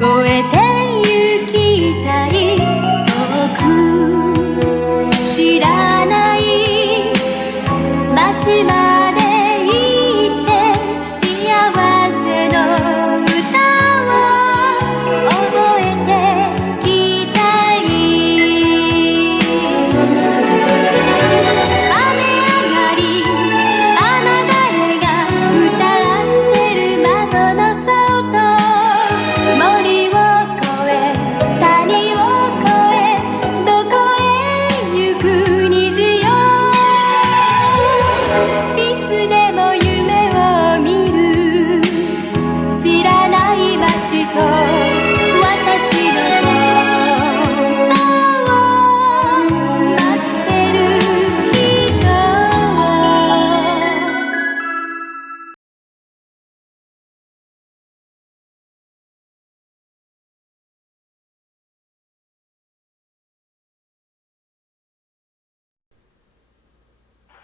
越えて行きたい遠く知らない街まで行って幸せの歌を覚えてきたい雨上がり雨だれが歌ってる窓の外森を越え谷を越えどこへ行く虹よいつでも夢を見る知らない街と私のことを待ってる人を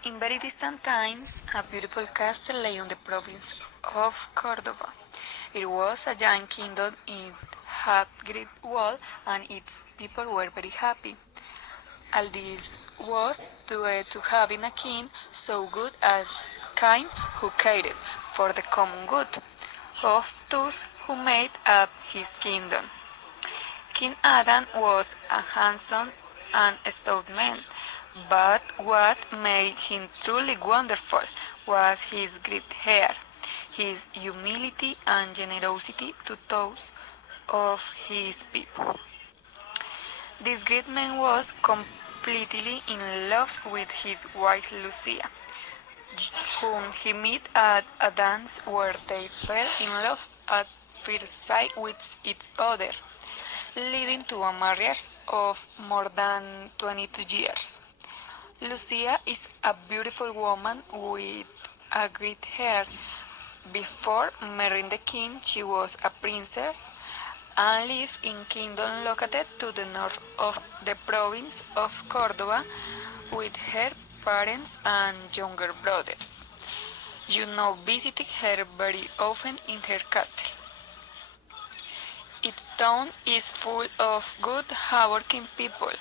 In very distant times, a beautiful castle lay on the province of Cordova. It was a giant kingdom, it had great wall, and its people were very happy. All this was due to having a king so good and kind who cared for the common good of those who made up his kingdom. King Adam was a handsome and stout man, but what made him truly wonderful was his great hair, his humility and generosity to those of his people. This great man was completely in love with his wife Lucia, whom he met at a dance where they fell in love at first sight with each other, leading to a marriage of more than 22 years. Lucia is a beautiful woman with a great hair. Before marrying the king, she was a princess and lived in kingdom located to the north of the province of Cordova with her parents and younger brothers. You know, visited her very often in her castle. Its town is full of good, hardworking people,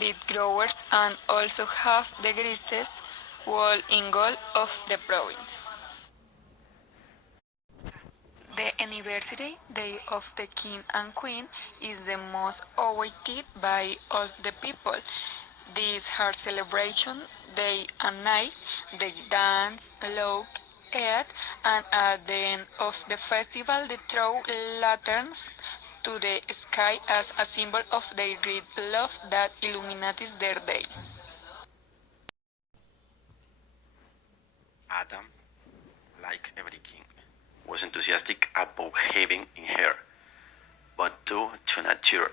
beet growers, and also have the greatest wall in gold of the province. The anniversary day of the king and queen is the most awaited by all the people. This hard celebration, day and night, they dance, look, eat, and at the end of the festival they throw lanterns to the sky as a symbol of their great love that illuminates their days. Adam, like every king, was enthusiastic about having in her, but due to nature,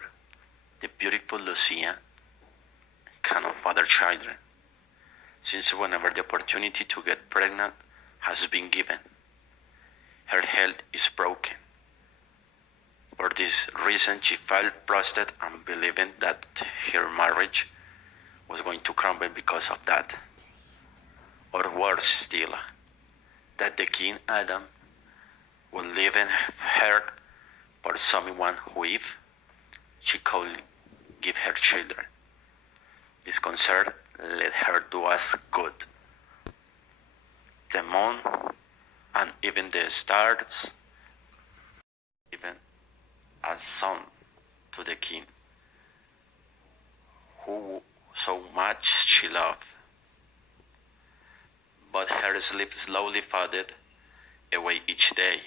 the beautiful Lucia cannot father children, since whenever the opportunity to get pregnant has been given, her health is broken. For this reason, she felt frustrated and believing that her marriage was going to crumble because of that. Or worse still, that the king Adam would leave her for someone who, if she could give her children. This concern led her to ask God. The moon and even the stars, even a son to the king, who so much she loved. But her sleep slowly faded away each day.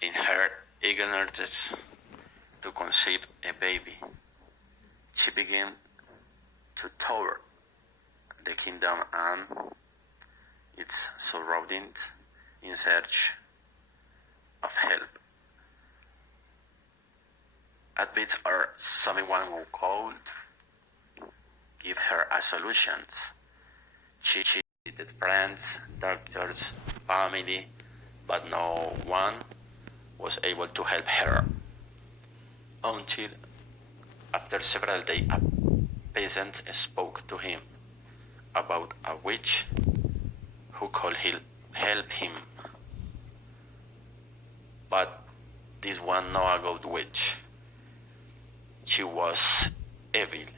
In her eagerness to conceive a baby, she began to tour the kingdom and its surroundings in search of help. Advice or someone who could give her a solution. She visited friends, doctors, family, but no one was able to help her. Until, after several days, a peasant spoke to him about a witch who could help him. But this one no a good witch. She was evil.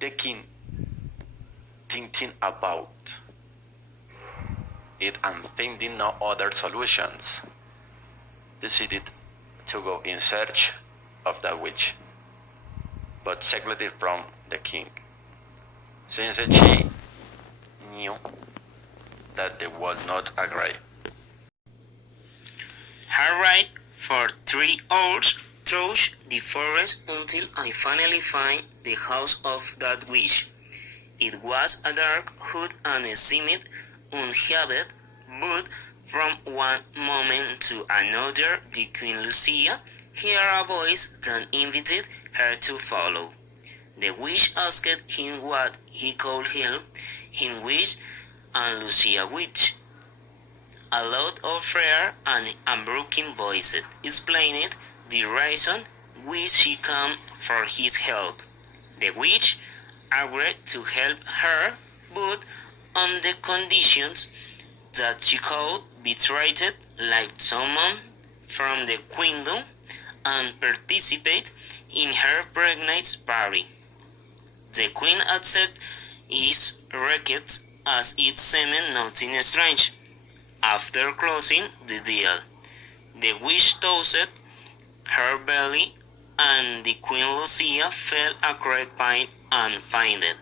The king, thinking about it and finding no other solutions, decided to go in search of that witch, but secretly from the king, since she knew that they would not agree. I ride for 3 hours through the forest until I finally find the house of that witch. It was a dark hut and seemed uninhabited, but from one moment to another the Queen Lucia heard a voice that invited her to follow. The witch asked him what he called him witch and Lucia witch. A loud of prayer and unbroken voice explained the reason which he came for his help. The witch agreed to help her, but on the conditions that she could be treated like someone from the kingdom and participate in her pregnancy party. The queen accepted his request as it seemed nothing strange. After closing the deal, the witch tossed her belly and the Queen Lucia felt a great pain and fainted.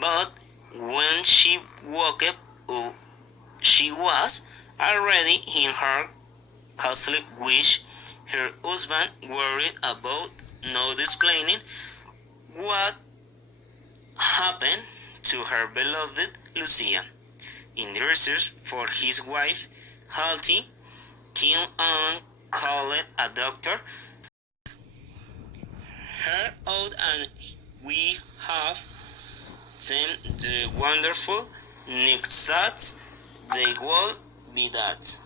But when she woke up, she was already in her castle, which her husband worried about not explaining what happened to her beloved Lucia. In the research for his wife, Halty, King and called a doctor her out and we have them the wonderful next that they will be that.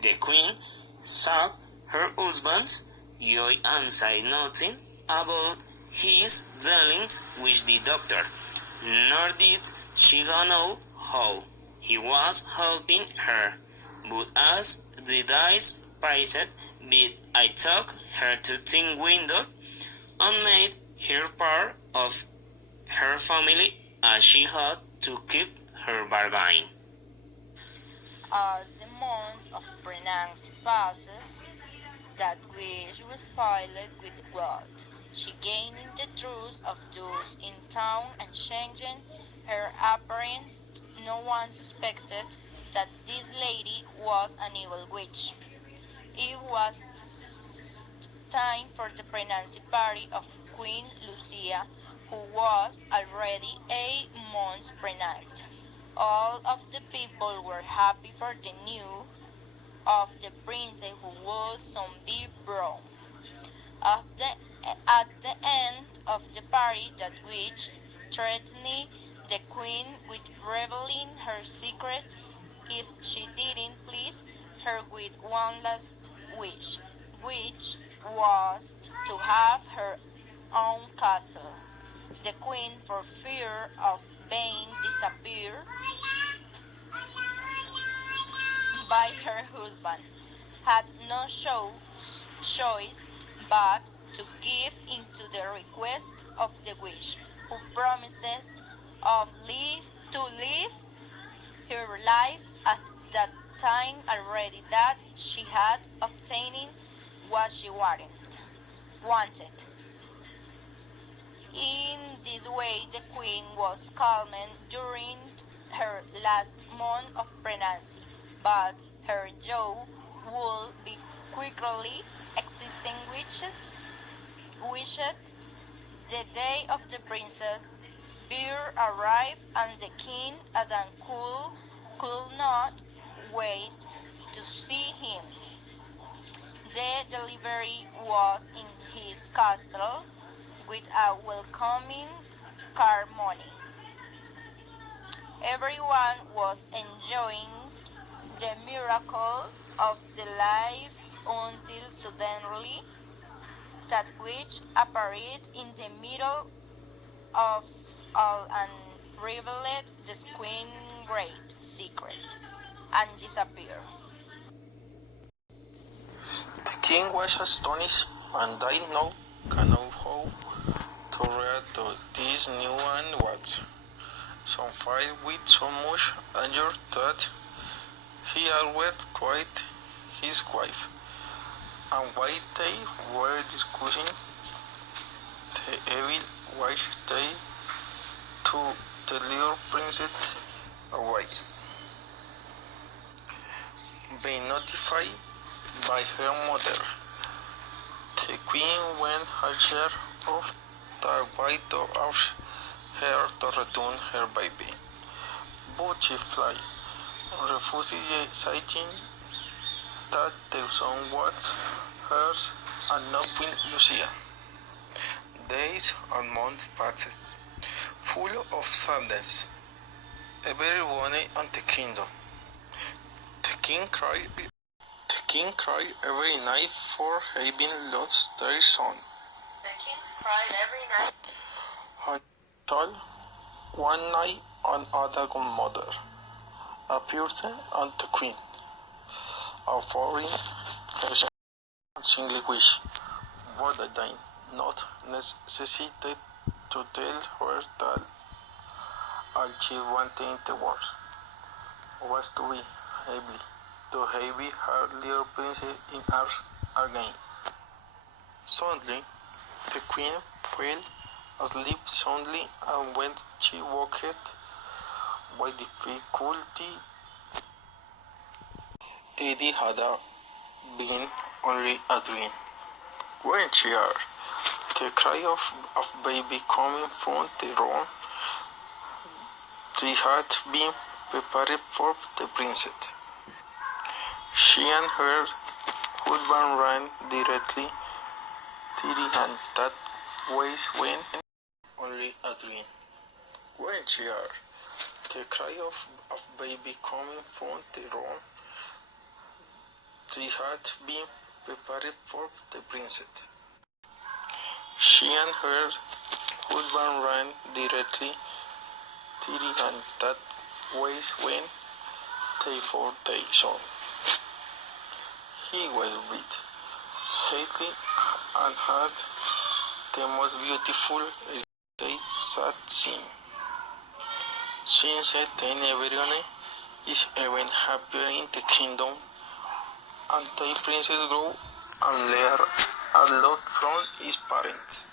The queen saw her husband's joy and said nothing about his dealings with the doctor, nor did she know how he was helping her. But as the days passed, I took her to the window and made her part of her family as she had to keep her bargain. As the months of pregnancy passes, that wish was filled with wealth. She gained the trust of those in town and changing her appearance. No one suspected that this lady was an evil witch. It was time for the pregnancy party of Queen Lucia, who was already 8 months pregnant. All of the people were happy for the news of the princess who would soon be born. At the end of the party, that witch threatened the queen with revealing her secret if she didn't please her with one last wish, which was to have her own castle. The queen, for fear of being disappeared by her husband, had no choice but to give in to the request of the witch, who promised to live her life at that time already that she had obtained what she wanted. In this way, the queen was calmed during her last month of pregnancy, but her joy would be quickly extinguished. The day of the princess' birth arrived, and the king, ADAN could not wait to see him. The delivery was in his castle, with a welcoming ceremony. Everyone was enjoying the miracle of the life until suddenly that witch appeared in the middle of all and revealed the queen's great secret and disappeared. king was astonished and did not know how to react to this new and was some fight with so much anger that he always quite his wife, and while they were discussing the evil wish they to the little princess away. Being notified by her mother, the queen went her of the way to ask her to return her baby, but she fled, refusing, saying that the son was hers and not Queen Lucia. Days and months passed, full of sadness. Everyone in the kingdom. The king cried every night for having lost their son. The kings cried every night. Until one night an ADAN mother appeared on the queen, offering her single wish, but the did not necessitate to tell her that all she wanted in the world was to be able to have her little princess in arms again. Suddenly, the queen fell asleep soundly, and when she woke by difficulty, it had been only a dream. When she heard the cry of baby coming from the room, she had been prepared for the princess. She and her husband ran directly to the and that was when only a dream. When she heard the cry of baby coming from the room, she had been prepared for the princess. She and her husband ran directly to the and that was when they found their son. He was red, healthy, and had the most beautiful sad scene. Since then everyone is even happier in the kingdom, and the princess grew and learned a lot from his parents.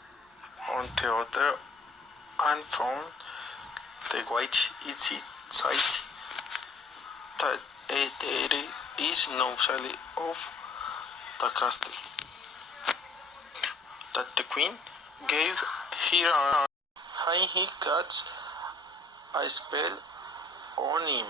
On the other hand, from the white its side that there is no sally of the castle, that the queen gave her and he cast a spell on him.